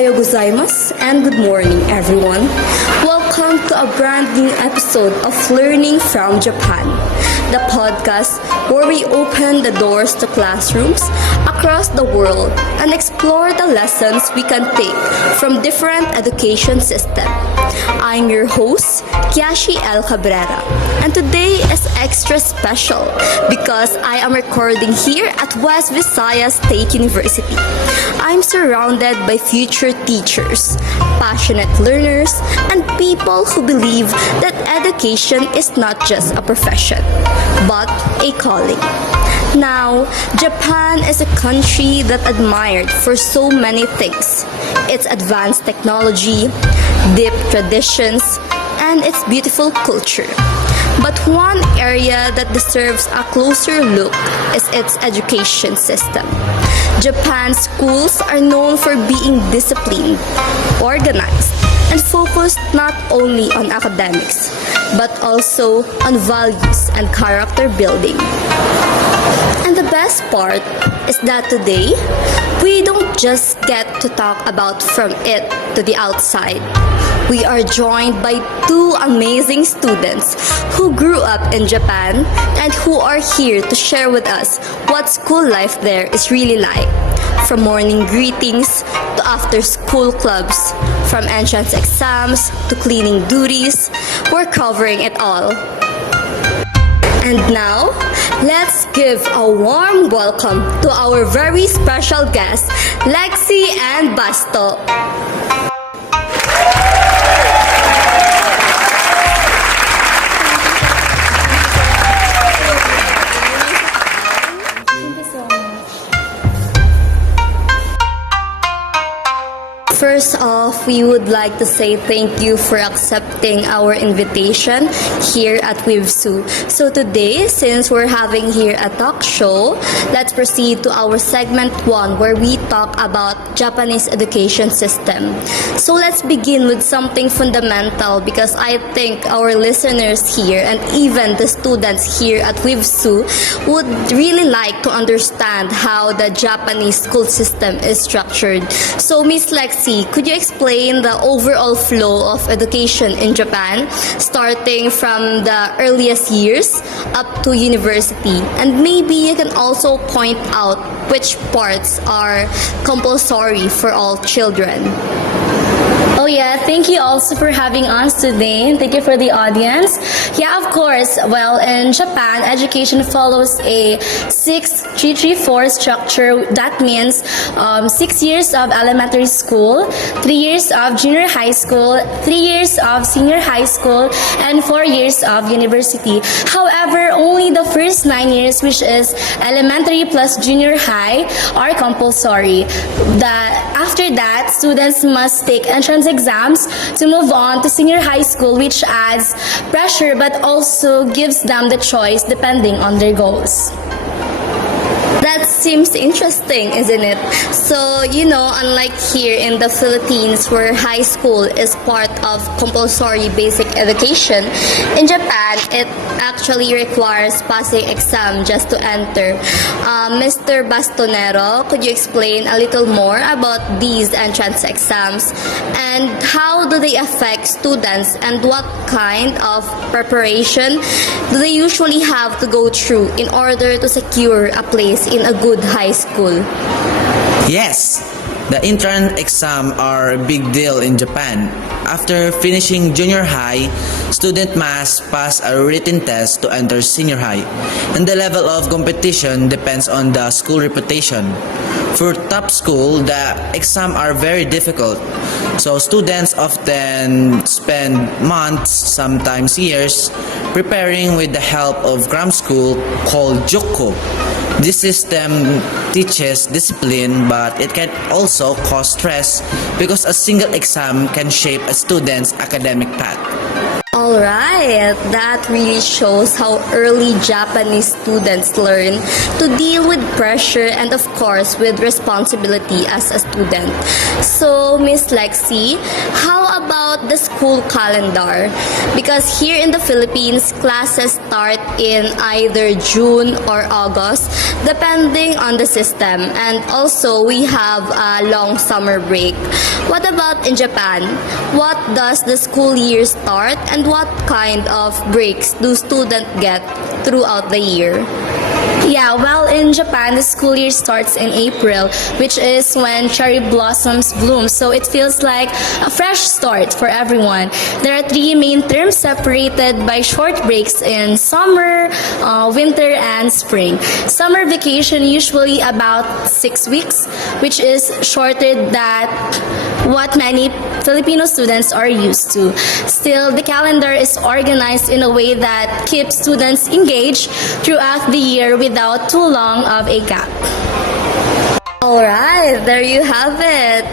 Ohayo gozaimasu and good morning everyone. Welcome to a brand new episode of Learning from Japan, the podcast where we open the doors to classrooms across the world and explore the lessons we can take from different education systems. I'm your host, Kiashi L. Cabrera, and today is extra special because I am recording here at West Visayas State University. I'm surrounded by future teachers, passionate learners, and people who believe that education is not just a profession, but a calling. Now, Japan is a country that admired for so many things. Its advanced technology, deep traditions, and its beautiful culture. But one area that deserves a closer look is its education system. Japan's schools are known for being disciplined, organized, and focused not only on academics, but also on values and character building. And the best part is that today, we don't just get to talk about from it to the outside. We are joined by two amazing students who grew up in Japan and who are here to share with us what school life there is really like. From morning greetings to after-school clubs, from entrance exams to cleaning duties, we're covering it all. And now, let's give a warm welcome to our very special guests, Lexi and Basto. First off, we would like to say thank you for accepting our invitation here at WIVSU. So today, since we're having here a talk show, let's proceed to our segment 1 where we talk about Japanese education system. So let's begin with something fundamental because I think our listeners here and even the students here at WIVSU would really like to understand how the Japanese school system is structured. So Miss Lexi, could you explain the overall flow of education in Japan, starting from the earliest years up to university? And maybe you can also point out which parts are compulsory for all children. Oh yeah, thank you also for having us today. Thank you for the audience. Yeah, of course. Well, in Japan, education follows a 6-3-3-4 structure. That means 6 years of elementary school, 3 years of junior high school, 3 years of senior high school, and 4 years of university. However, only the first 9 years, which is elementary plus junior high, are compulsory. After that, students must take entrance exams to move on to senior high school, which adds pressure but also gives them the choice depending on their goals. That seems interesting, isn't it? So, unlike here in the Philippines where high school is part of compulsory basic education, in Japan, it actually requires passing exam just to enter. Mr. Bastonero, could you explain a little more about these entrance exams and how do they affect students and what kind of preparation do they usually have to go through in order to secure a place in a good high school? Yes, the entrance exam are a big deal in Japan. After finishing junior high, student must pass a written test to enter senior high, and the level of competition depends on the school reputation. For top school, the exams are very difficult, so students often spend months, sometimes years, preparing with the help of cram school called Jokko. This system teaches discipline, but it can also cause stress because a single exam can shape a student's academic path. All Alright, that really shows how early Japanese students learn to deal with pressure and, of course, with responsibility as a student. So, Miss Lexi, how about the school calendar? Because here in the Philippines, classes start in either June or August, depending on the system. And also, we have a long summer break. What about in Japan? What does the school year start and what kind of breaks do students get throughout the year? Yeah, well, in Japan, the school year starts in April, which is when cherry blossoms bloom. So it feels like a fresh start for everyone. There are three main terms separated by short breaks in summer, winter, and spring. Summer vacation usually about 6 weeks, which is shorter than what many Filipino students are used to. Still, the calendar is organized in a way that keeps students engaged throughout the year without too long of a gap. Alright, there you have it.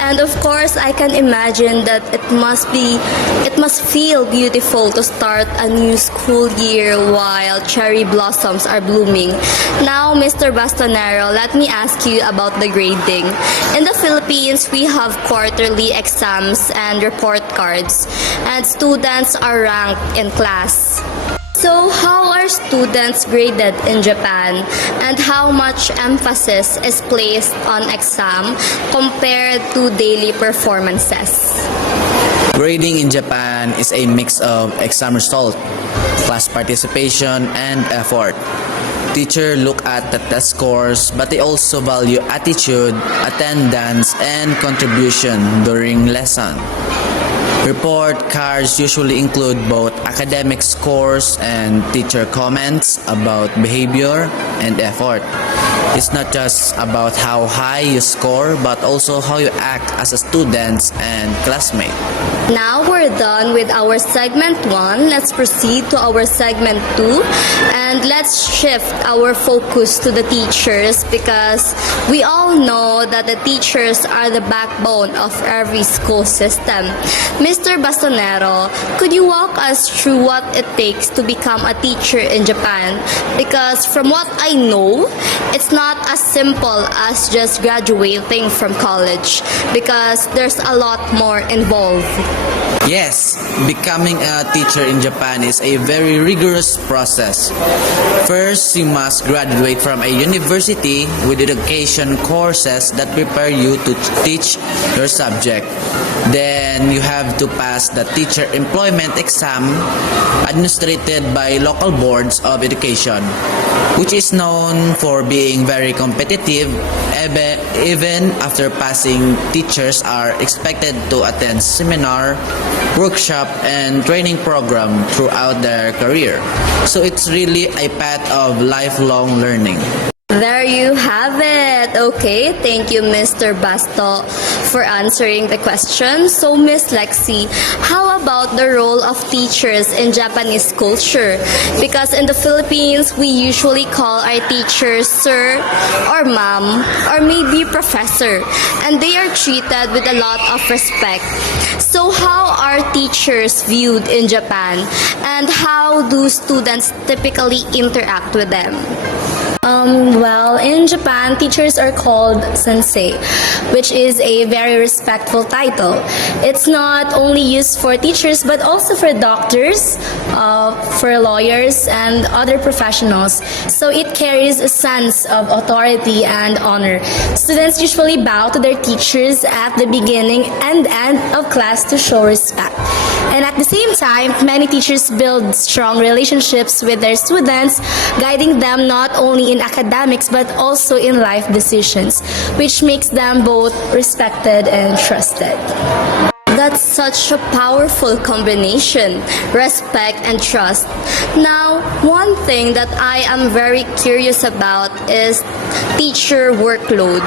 And of course, I can imagine that it must feel beautiful to start a new school year while cherry blossoms are blooming. Now, Mr. Bastonero, let me ask you about the grading. In the Philippines, we have quarterly exams and report cards, and students are ranked in class. So, how are students graded in Japan, and how much emphasis is placed on exam compared to daily performances? Grading in Japan is a mix of exam result, class participation, and effort. Teachers look at the test scores, but they also value attitude, attendance, and contribution during lesson. Report cards usually include both academic scores and teacher comments about behavior and effort. It's not just about how high you score, but also how you act as a student and classmate. Now we're done with our segment 1. Let's proceed to our segment 2, and let's shift our focus to the teachers, because we all know that the teachers are the backbone of every school system. Mr. Bastonero, could you walk us through what it takes to become a teacher in Japan? Because from what I know, it's not as simple as just graduating from college, because there's a lot more involved. Yes, becoming a teacher in Japan is a very rigorous process. First, you must graduate from a university with education courses that prepare you to teach your subject. Then you have to pass the teacher employment exam administered by local boards of education, which is known for being very competitive. Even after passing, teachers are expected to attend seminar, workshop, and training program throughout their career. So it's really a path of lifelong learning. There you have it. Okay, thank you, Mr. Basto, for answering the question. So, Miss Lexi, how about the role of teachers in Japanese culture? Because in the Philippines, we usually call our teachers sir or ma'am or maybe professor, and they are treated with a lot of respect. So, how are teachers viewed in Japan, and how do students typically interact with them? Well, in Japan, teachers are called sensei, which is a very respectful title. It's not only used for teachers, but also for doctors, for lawyers, and other professionals. So it carries a sense of authority and honor. Students usually bow to their teachers at the beginning and end of class to show respect. And at the same time, many teachers build strong relationships with their students, guiding them not only in academics but also in life decisions, which makes them both respected and trusted. That's such a powerful combination, respect and trust. Now, one thing that I am very curious about is teacher workload.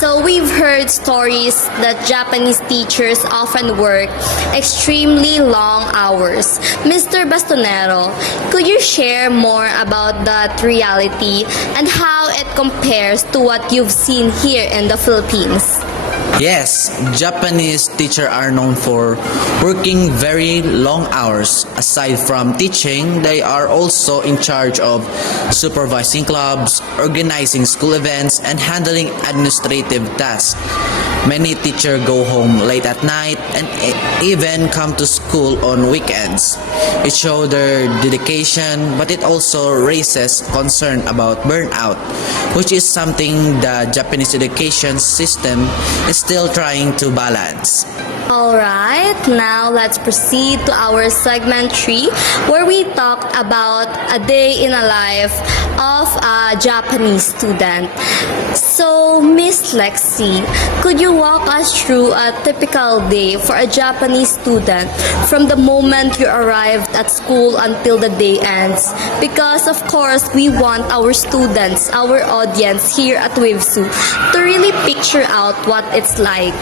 So we've heard stories that Japanese teachers often work extremely long hours. Mr. Bastonero, could you share more about that reality and how it compares to what you've seen here in the Philippines? Yes, Japanese teachers are known for working very long hours. Aside from teaching, they are also in charge of supervising clubs, organizing school events, and handling administrative tasks. Many teachers go home late at night and even come to school on weekends. It shows their dedication, but it also raises concern about burnout, which is something the Japanese education system is still trying to balance. Alright, now let's proceed to our segment 3 where we talk about a day in a life of a Japanese student. So, Miss Lexi, could you walk us through a typical day for a Japanese student from the moment you arrived at school until the day ends? Because of course, we want our students, our audience here at Wavesu to really picture out what it's like.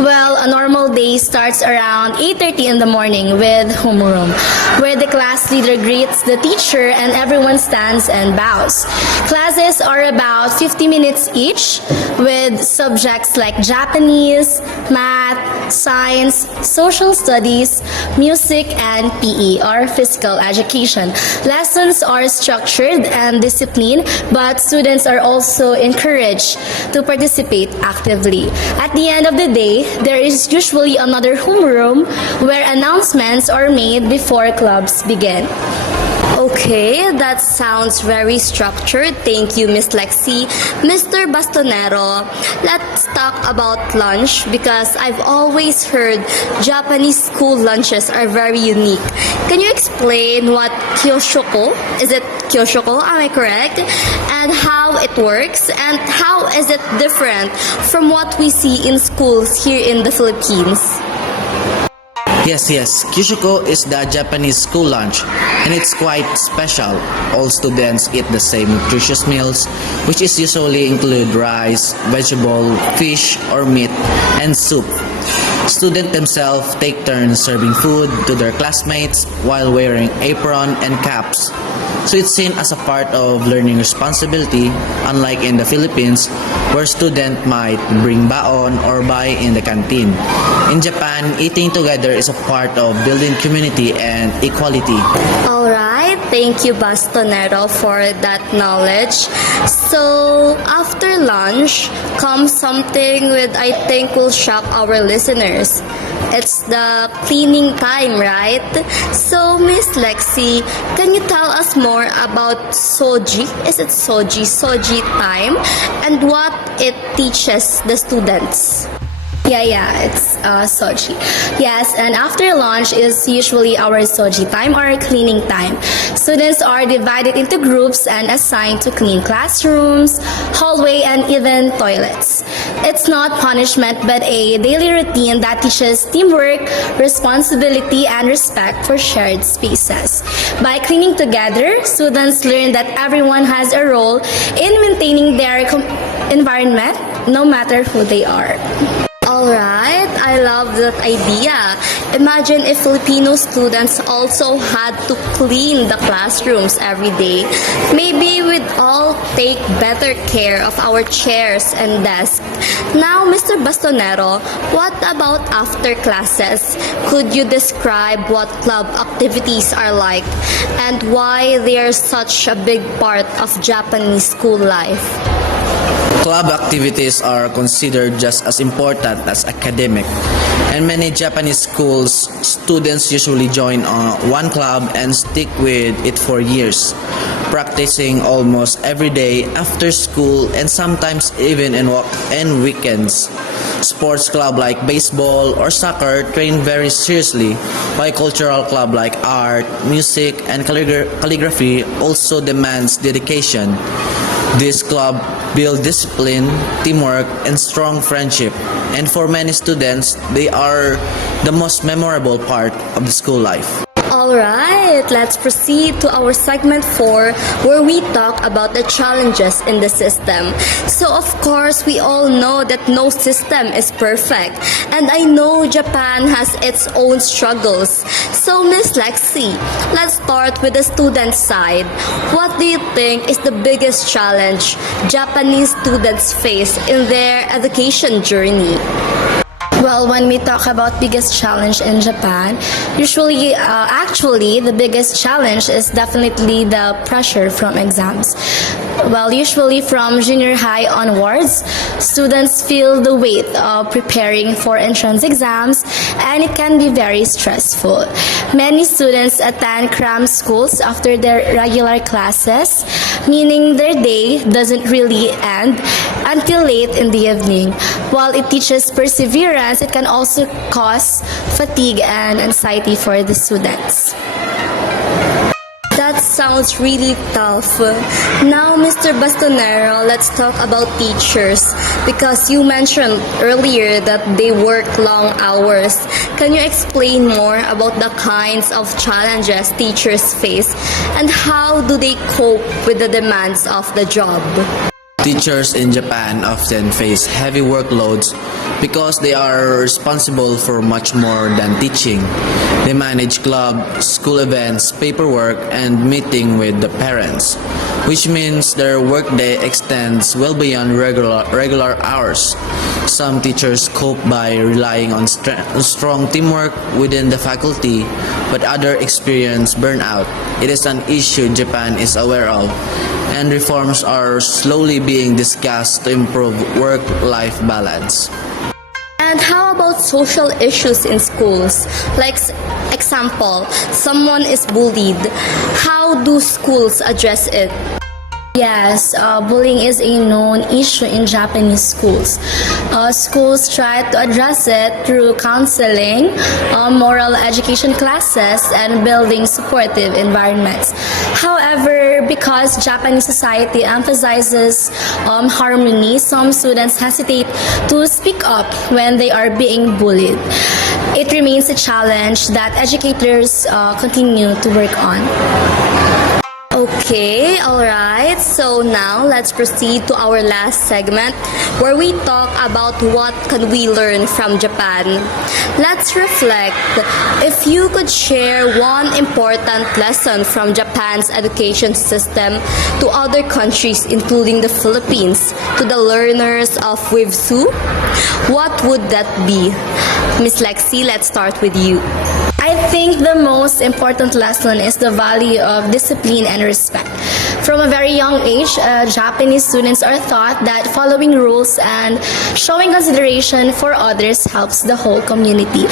Well, a normal day starts around 8:30 in the morning with homeroom, where the class leader greets the teacher and everyone stands and bows. Classes are about 50 minutes each, with subjects like Japanese, math, science, social studies, music, and PE, or physical education. Lessons are structured and disciplined, but students are also encouraged to participate actively. At the end of the day, there is usually another homeroom where announcements are made before clubs begin. Okay, that sounds very structured. Thank you, Miss Lexi. Mr. Bastonero, let's talk about lunch because I've always heard Japanese school lunches are very unique. Can you explain what kyoshoko? Is it kyoshoko? Am I correct? And how it works and how is it different from what we see in schools here in the Philippines? Yes. Kyushuko is the Japanese school lunch and it's quite special. All students eat the same nutritious meals, which is usually include rice, vegetable, fish or meat, and soup. Students themselves take turns serving food to their classmates while wearing apron and caps. So it's seen as a part of learning responsibility, unlike in the Philippines, where students might bring baon or buy in the canteen. In Japan, eating together is a part of building community and equality. Alright, thank you Bastonero for that knowledge. So, after lunch comes something with I think will shock our listeners. It's the cleaning time, right? So, Miss Lexi, can you tell us more about Soji? Is it Soji? Soji time and what it teaches the students? It's soji. Yes, and after lunch is usually our soji time or cleaning time. Students are divided into groups and assigned to clean classrooms, hallway, and even toilets. It's not punishment but a daily routine that teaches teamwork, responsibility, and respect for shared spaces. By cleaning together, students learn that everyone has a role in maintaining their environment, no matter who they are. Alright, I love that idea. Imagine if Filipino students also had to clean the classrooms every day. Maybe we'd all take better care of our chairs and desks. Now, Mr. Bastonero, what about after classes? Could you describe what club activities are like and why they are such a big part of Japanese school life? Club activities are considered just as important as academic. In many Japanese schools, students usually join one club and stick with it for years, practicing almost every day after school and sometimes even in weekends. Sports club like baseball or soccer train very seriously, while cultural club like art, music, and calligraphy also demands dedication. This club build discipline, teamwork, and strong friendship. And for many students, they are the most memorable part of the school life. Alright, let's proceed to our segment 4 where we talk about the challenges in the system. So of course, we all know that no system is perfect and I know Japan has its own struggles. So So, Miss Lexi, let's start with the student side. What do you think is the biggest challenge Japanese students face in their education journey? Well, when we talk about biggest challenge in Japan, actually, the biggest challenge is definitely the pressure from exams. Well, usually from junior high onwards, students feel the weight of preparing for entrance exams, and it can be very stressful. Many students attend cram schools after their regular classes, meaning their day doesn't really end until late in the evening. While it teaches perseverance, it can also cause fatigue and anxiety for the students. That sounds really tough. Now, Mr. Bastonero, let's talk about teachers because you mentioned earlier that they work long hours. Can you explain more about the kinds of challenges teachers face and how do they cope with the demands of the job? Teachers in Japan often face heavy workloads because they are responsible for much more than teaching. They manage club, school events, paperwork, and meeting with the parents, which means their workday extends well beyond regular hours. Some teachers cope by relying on strong teamwork within the faculty, but others experience burnout. It is an issue Japan is aware of, and reforms are slowly being discussed to improve work-life balance. And how about social issues in schools? Like, example, someone is bullied. How do schools address it? Yes, bullying is a known issue in Japanese schools. Schools try to address it through counseling, moral education classes, and building supportive environments. However, because Japanese society emphasizes harmony, some students hesitate to speak up when they are being bullied. It remains a challenge that educators continue to work on. Okay, alright. So now let's proceed to our last segment where we talk about what can we learn from Japan. Let's reflect. If you could share one important lesson from Japan's education system to other countries including the Philippines, to the learners of WIVSU, what would that be? Miss Lexi, let's start with you. I think the most important lesson is the value of discipline and respect. From a very young age, Japanese students are taught that following rules and showing consideration for others helps the whole community,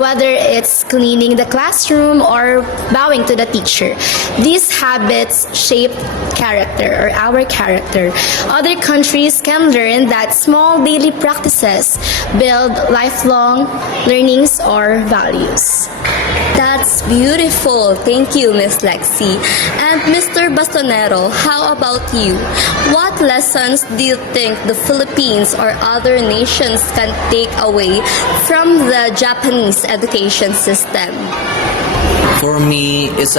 whether it's cleaning the classroom or bowing to the teacher. These habits shape character or our character. Other countries can learn that small daily practices build lifelong learnings or values. That's beautiful. Thank you, Miss Lexi. And Mr. Bastonero, how about you? What lessons do you think the Philippines or other nations can take away from the Japanese education system? For me, it's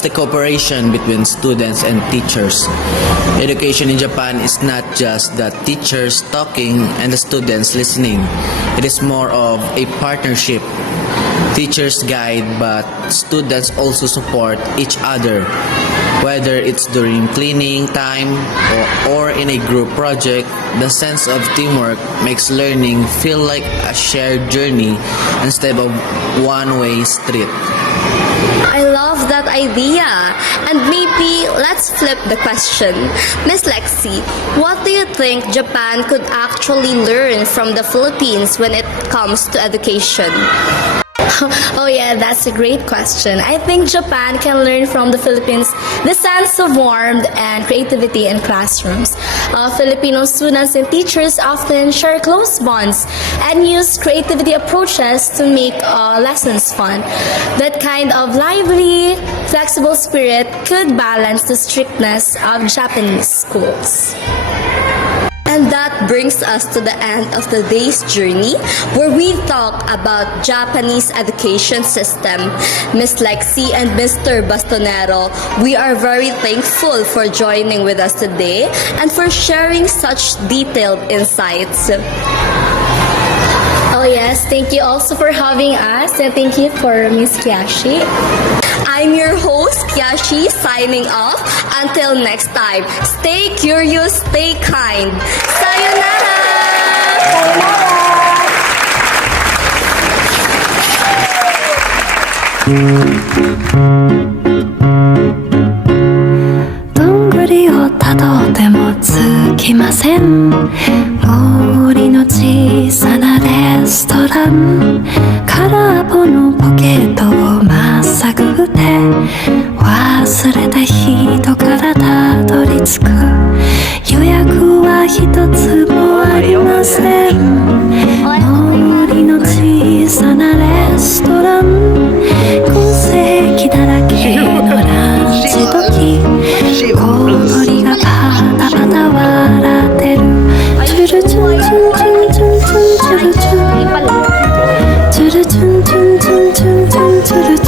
the cooperation between students and teachers. Education in Japan is not just the teachers talking and the students listening. It is more of a partnership. Teachers guide, but students also support each other. Whether it's during cleaning time or in a group project, the sense of teamwork makes learning feel like a shared journey instead of one-way street. I love that idea. And maybe let's flip the question. Miss Lexi, what do you think Japan could actually learn from the Philippines when it comes to education? Oh yeah, that's a great question. I think Japan can learn from the Philippines the sense of warmth and creativity in classrooms. Filipino students and teachers often share close bonds and use creativity approaches to make lessons fun. That kind of lively, flexible spirit could balance the strictness of Japanese schools. And that brings us to the end of today's journey where we talk about Japanese education system. Miss Lexi and Mr. Bastonero, we are very thankful for joining with us today and for sharing such detailed insights. Oh yes, thank you also for having us, and thank you for Miss Kiashi. I'm your host, Kiashi, signing off. Until next time, stay curious, stay kind. Sayonara!「どんぐりをたどってもつきません」「森の小さなレストラン」「空っぽのポケットをまっさぐって」「忘れた人からたどり着く」「予約は一つもありません」「森の小さなレストラン」「空席だらけのランチ時」「小鳥がパタパタ笑ってる」「チュルチュンチュンチュンチュンチュンチュンチュルチュン」「チュルチュンチュンチュンチュンチュンチュルチュン」